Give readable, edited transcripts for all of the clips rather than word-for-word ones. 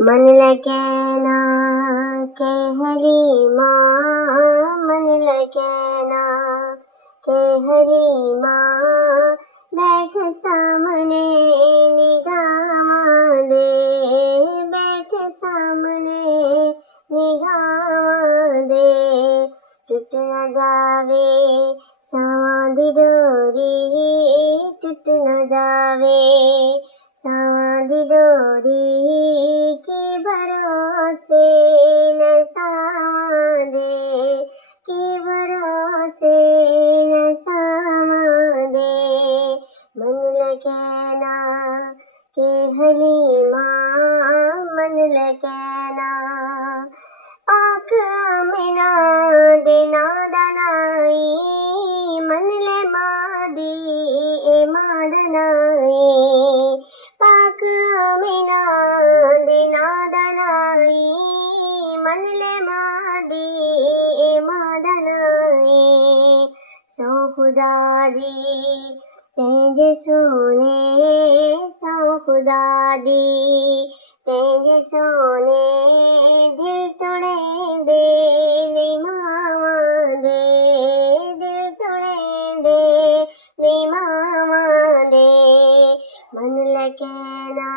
मन लगे ना कहली माँ, मन लगे ना कहली माँ, बैठ सामने निगाह दे, बैठ सामने निगाह दे। टूट न जावे सांवधी डोरी, टूट न जावे सांवधी डोरी, की भरोसे न सावा दे, की भरोसे न सावा दे। मन लगे ना कहली माँ, मन लगे ना पाक आमिना देना दनाई, मन ले मादी ए मादनाई, पाक आमिना देना दनाई, मन ले मादी ए मादनाई। सौ खुदा दी तेज सोने, सौ खुदा दी तेज सोने, दिल तोड़े दे नहीं मावा दे, दिल तोड़े दे नहीं मावा दे। मन लगे ना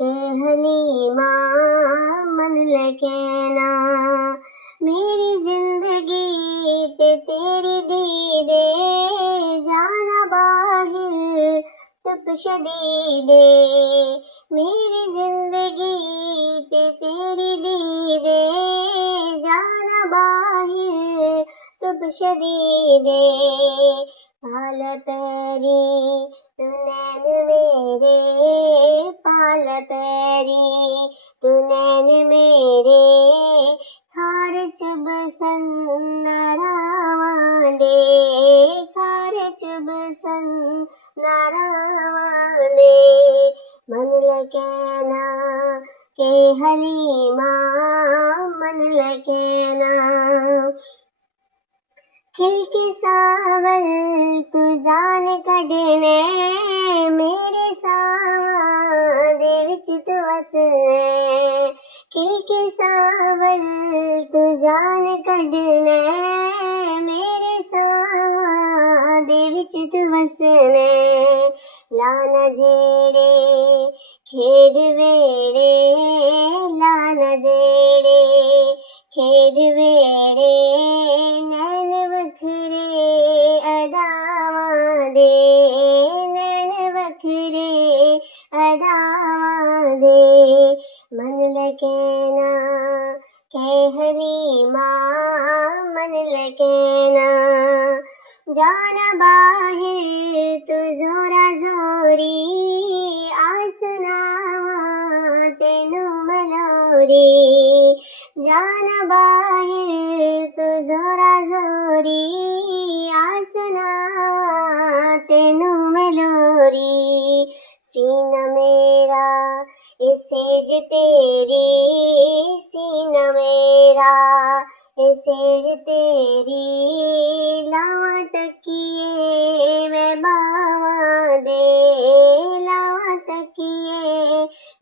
कहली माँ, मन लगे ना मेरी जिंदगी ते तेरी दीदे, जाना बाहिर तुक शदीदे, मेरी जिंदगी ते तेरी दीदे, जाना बाहिर तुक शदीदे। पाल पैरी तू नैन मेरे, पाल पैरी तू नैन मेरे, खार चुब सन नारावा दे, खार चुब सन नारावा दे। मन लगे ना कहली माँ, मन लगे ना खिलके सावल तू जान कढने, मेरे सावा दे विच तू वसने, खिलके सावल तू जान कढने, मेरे सावा दे विच तू वसने। लाना जेड़े खेड वेड़े, लाना जेड़े खेड वेड़े, नैन वखरे अदावा दे, नैन वखरे अदावा दे। मन लगे ना कहली माँ, मन लगे ना जाना बाहिर तू जोरा जोरी, आसनावा तेनू मलोरी, जाना बाहिर तू जोरा जोरी, आसनावा तेनू मलोरी। सीना मेरा ये सेज तेरी, सीना मेरा ये सेज तेरी, लावा तकिए मैं बावा दे, लावा तकिए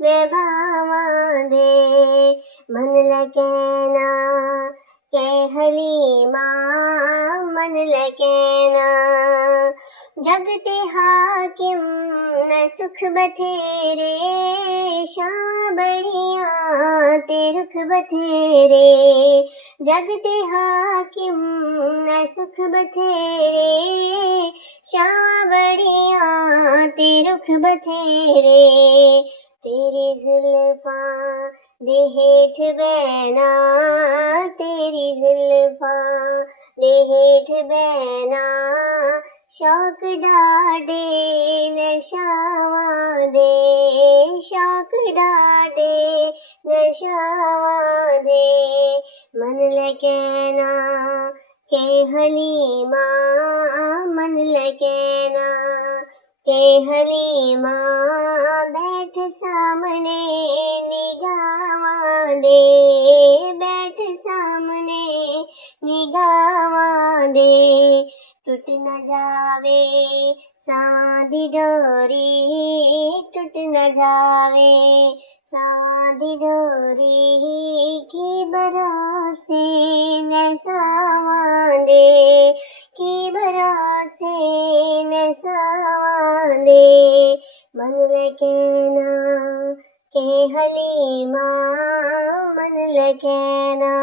मैं बावा दे। मन लगे ना कहली माँ, मन लगे ना जगते हाकिम न सुख बथेरे, शावा बढ़िया ते रुख बथेरे, जगते हाकिम न सुख बथेरे, शावा बढ़िया ते रुख बथेरे। तेरी जुल्फां दे हेठ बैना, तेरी जुल्फां दे हेठ बैना, शौक डाडे नशावा दे, शौक डाडे नशावा दे। मन लगे ना कहली माँ, मन लगे ना कहली माँ, बैठ सामने निगाह दे, बैठ सामने निगाह दे। टूट न जावे सांवधी डोरी, टूट न जावे साधी डोरी की भरोसे न सावांदे की भरोसे न सावांदे मन लगना के हलीमा मन लगना।